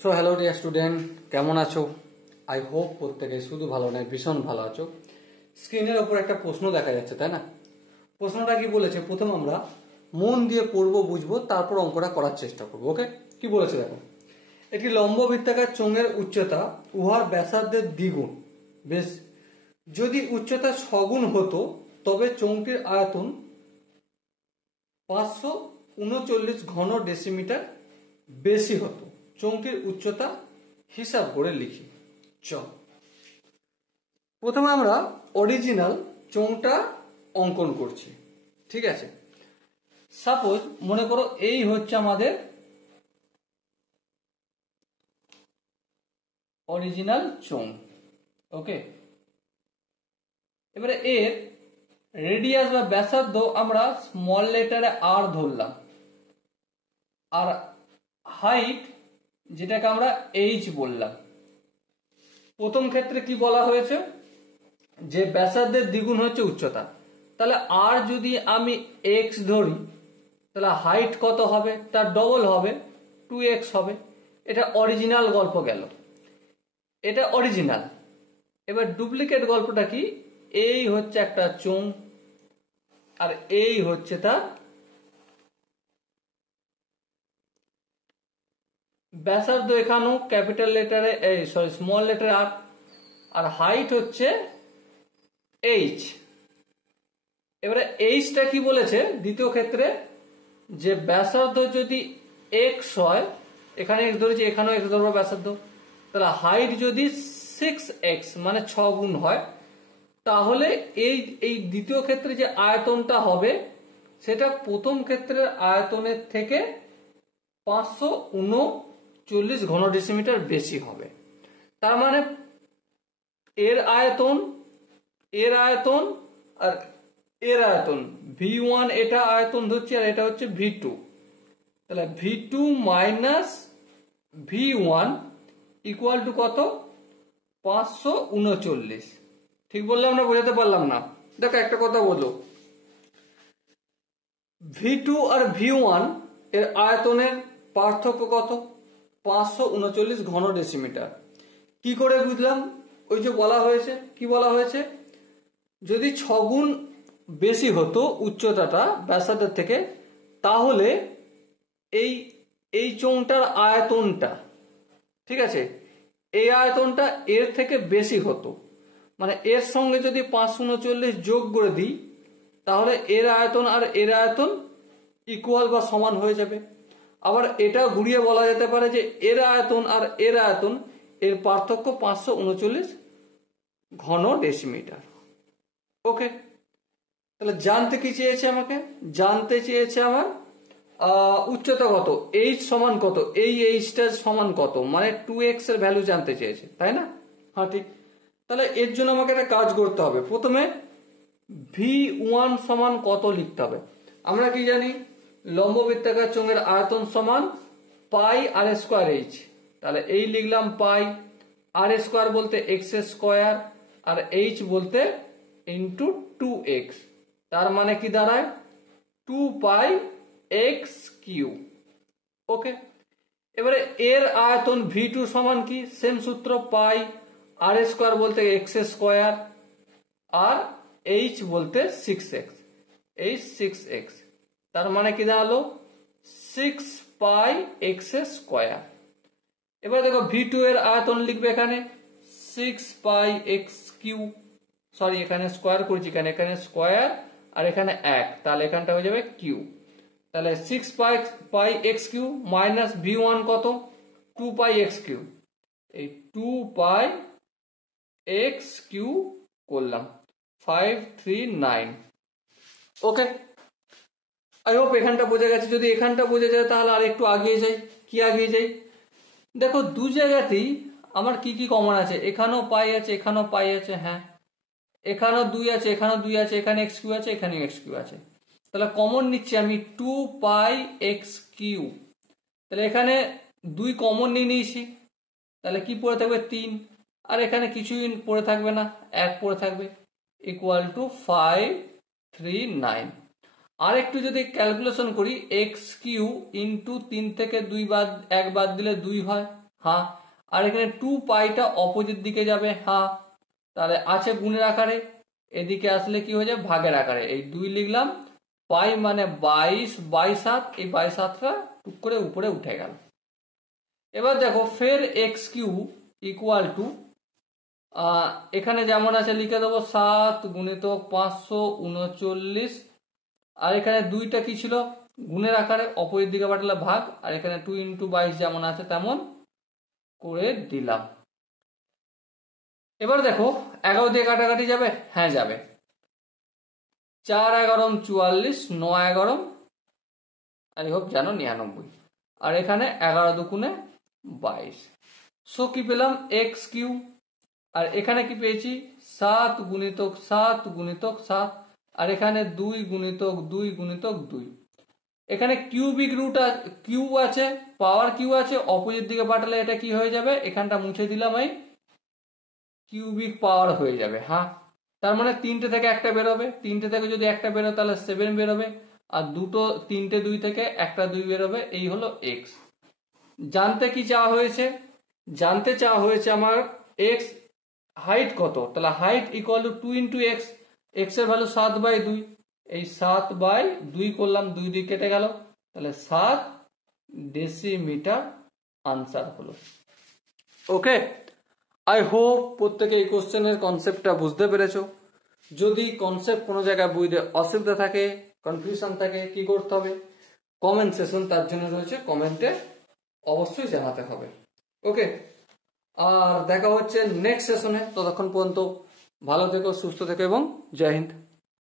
So hello dear student, কেমন আছো? I hope প্রত্যেকে শুধু ভালো নয়, ভীষণ ভালো আছো। স্ক্রিনের ওপর একটা প্রশ্ন দেখা যাচ্ছে, তাই না? প্রশ্নটা কি বলেছে, প্রথম আমরা মন দিয়ে পড়বো, বুঝবো, তারপর অঙ্কটা করার চেষ্টা করবো। ওকে, কি বলেছে দেখো। একটি লম্ব বৃত্তাকার চোঙের উচ্চতা উহার ব্যাসার্ধের দ্বিগুণ, বেশ, যদি উচ্চতা সগুণ হতো তবে চোঙটির আয়তন 539 ঘন ডেসিমিটার বেশি হতো। চোঙটির উচ্চতা হিসাব করে লিখি। প্রথমে আমরা অরিজিনাল চোঙটা অঙ্কন করছি, ঠিক আছে? সাপোজ মনে করো এই হচ্ছে আমাদের অরিজিনাল চোঙ। ওকে, এবারে এর রেডিয়াস বা ব্যাসার্ধ আমরা স্মল লেটারে আর ধরলাম, আর হাইট যেটাকে আমরা এইচ বললাম। প্রথম ক্ষেত্রে কি বলা হয়েছে, যে ব্যাসার্ধের দ্বিগুণ হচ্ছে উচ্চতা, তাহলে আর যদি আমি এক্স ধরি তাহলে হাইট কত হবে, তার ডবল হবে, 2x হবে। এটা অরিজিনাল গল্প গেল, এটা অরিজিনাল। এবার ডুপ্লিকেট গল্পটা কি, এই হচ্ছে একটা চোঙ আর এই হচ্ছে তার ব্যাসার্ধ, এখানেও ক্যাপিটাল লেটারে স্মল লেটারে আর হাইট হচ্ছে এইচ। এবারে এইচটা কি বলেছে দ্বিতীয় ক্ষেত্রে, যে ব্যাসার্ধ যদি এক্স হয়, এখানে এক্স ধরেছি, এখানেও এক্স ধরবো ব্যাসার্ধ, তাহলে হাইট যদি 6x মানে 6 গুণ হয়, তাহলে এই দ্বিতীয় ক্ষেত্রে যে আয়তনটা হবে সেটা প্রথম ক্ষেত্রের আয়তনের থেকে 539 ঘন ডেসিমিটার বেশি হবে। তার মানে এর আয়তন আর এর আয়তন V1, এটা আয়তন ধরছি, আর এটা হচ্ছে V2। তাহলে V2 minus V1 equal to কত, 539। ঠিক বললাম না, বোঝাতে পারলাম না? দেখো একটা কথা বলো, V2 আর V1 এর আয়তনের পার্থক্য কত, 539 ঘন ডেসিমিটার। কি করে বুঝলাম? ওই যে বলা হয়েছে, কি বলা হয়েছে, যদি 6 গুণ বেশি হতো উচ্চতাটা ব্যাসার্ধের থেকে, তাহলে এই চোঙটার আয়তনটা, ঠিক আছে, এই আয়তনটা এর থেকে বেশি হতো। মানে এর সঙ্গে যদি 539 যোগ করে দিই, তাহলে এর আয়তন আর এর আয়তন ইকুয়াল বা সমান হয়ে যাবে। আবার এটা ঘুরিয়ে বলা যেতে পারে যে এর আয়তন আর এর আয়তন এর পার্থক্য 539 ঘন ডেসিমিটার। ওকে, তাহলে জানতে কি চেয়েছে আমাকে, জানতে চেয়েছে আমার উচ্চতা কত, এইচ সমান কত, এই এইচটা সমান কত, মানে 2x এর ভ্যালু জানতে চেয়েছে, তাই না? হ্যাঁ, ঠিক। তাহলে এর জন্য আমাকে একটা কাজ করতে হবে। প্রথমে V1 সমান কত লিখতে হবে। আমরা কি জানি, লম্ব বৃত্তাকার চোঙের আয়তন সমান পাই আর স্কোয়ার এইচ। তাহলে এই লিখলাম পাই, আর স্কোয়ার বলতে এক্স স্কোয়ার, আর এইচ বলতে ইন্টু 2x। তার মানে কি দাঁড়ায় 2 পাই এক্স কিউ। ওকে, এবারে এর আয়তন V2 সমান কি, সেম সূত্র, পাই আর স্কোয়ার বলতে এক্স স্কোয়ার, আর এইচ বলতে 6x, এই 6x। তার মানে কি দাঁড়ালো 6 পাই এক্স স্কোয়ার। এবার দেখো V2 এর আয়তন লিখবে এখানে 6 পাই এক্স কিউ, সরি এখানে স্কোয়ার করেছি, এখানে স্কোয়ার আর এখানে 1, তাহলে এখানটা হয়ে যাবে কিউ। তাহলে 6 পাই এক্স কিউ মাইনাস V1 কত, 2 পাই এক্স কিউ, এই 2 পাই এক্স কিউ করলাম 539। ওকে, আই হোপ এখানটা বোঝা গেছে। যদি এখানটা বোঝা যায় তাহলে আর একটু আগিয়ে যাই। কি আগিয়ে যাই, দেখো দু জায়গাতেই আমার কি কি কমন আছে, এখানেও পাই আছে, এখানেও পাই আছে, হ্যাঁ, এখানেও 2 আছে, এখানেও 2 আছে, এখানে এক্স কিউ আছে, এখানে এক্স কিউ আছে। তাহলে কমন নিচ্ছি আমি 2 পাই এক্স কিউ। তাহলে এখানে 2 কমন নিয়ে নিয়েছি, তাহলে কি পড়ে থাকবে 3, আর এখানে কিছুই পড়ে থাকবে না, 1 পড়ে থাকবে, ইকুয়াল টু 539। আর একটু যদি ক্যালকুলেশন করি, এক্স কিউ ইন্টু 3 থেকে 1 বাদ দিলে 2 হয়, হ্যাঁ। আর এখানে 2 পাইটা অপোজিট দিকে যাবে, হ্যাঁ। তাহলে আছে গুণের আকারে, এদিকে আসলে কি হয়ে যাবে ভাগের আকারে, এই 2 লিখলাম, পাই মানে 22/7, এই 22/7টা টুক করে উপরে উঠে গেল। এবার দেখো ফের এক্স কিউ ইকুয়াল টু, এখানে যেমন আছে লিখে দেবো 7 গুণিতক 539, আর এখানে 2টা কি ছিল গুণের আকারে, অপোজিট দিকে পাঠালে ভাগ, আর এখানে 2 × 22 যেমন আছে তেমন করে দিলাম। এবার দেখো 11 দিয়ে কাটাকাটি যাবে, হ্যাঁ যাবে। 4 11 44, 9 11 আই হোপ জানো 99, আর এখানে 11 দুগুণে 22। সো কি পেলাম এক্স কিউ, আর এখানে কি পেয়েছি 7 গুণিতক 7 গুণিতক 7, আর এখানে 2 গুণিতক 2 গুণিতক 2। এখানে কিউবিক রুট কিউ আছে, পাওয়ার কিউ আছে, অপোজিট দিকে পাঠালে এটা কি হয়ে যাবে, এখানটা মুছে দিলাম, এই কিউবিক পাওয়ার হয়ে যাবে, হ্যাঁ। তার মানে 3টে থেকে একটা বেরোবে, 3টে থেকে যদি একটা বেরো তাহলে 7 বেরোবে, আর 3টে 2 থেকে একটা 2 বেরোবে, এই হলো এক্স। জানতে কি চাওয়া হয়েছে, জানতে চাওয়া হয়েছে আমার এক্স হাইট কত, তাহলে height equal to 2 × x, x এর ভ্যালু 7/2, এই 7/2 করলাম, 2 দিয়ে কেটে গেল, তাহলে 7 ডেসিমিটার আনসার হলো। ওকে, আই হোপ প্রত্যেকে এই কোশ্চেনের কনসেপ্টটা বুঝতে পেরেছো। যদি কনসেপ্ট কোনো জায়গায় বুঝতে অসুবিধা থাকে, কনফিউশন থাকে, কি করতে হবে, কমেন্ট সেশন তার জন্য রয়েছে, কমেন্টে অবশ্যই জানাতে হবে। ওকে, আর দেখা হচ্ছে নেক্সট সেশনে, ততক্ষণ পর্যন্ত ভালো থেকো, সুস্থ থেকো এবং জয় হিন্দ।